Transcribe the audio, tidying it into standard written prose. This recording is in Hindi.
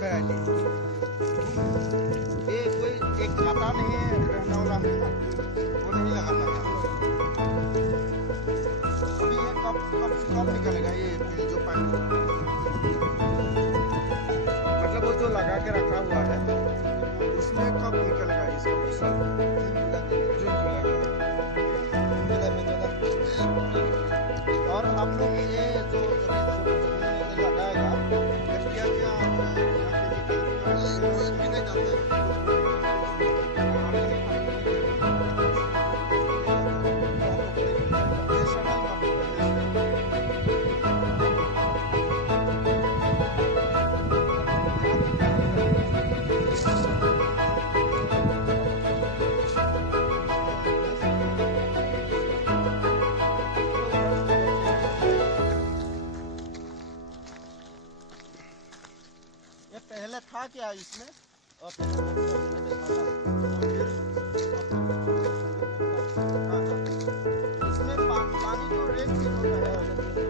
वैरायटी ये कोई एक खाता नहीं है, रहना वाला नहीं ना, वो नहीं लगाना है। अभी ये कब निकलेगा ये जो पानी, मतलब वो जो लगा के रखा हुआ है उसमें कब निकलेगा इसका फसल? जून जुलाई में। और आप लोग ये जो लगाएगा क्या क्या पहले था क्या इसमें? और इसमें पानी तो रेत भी होता है।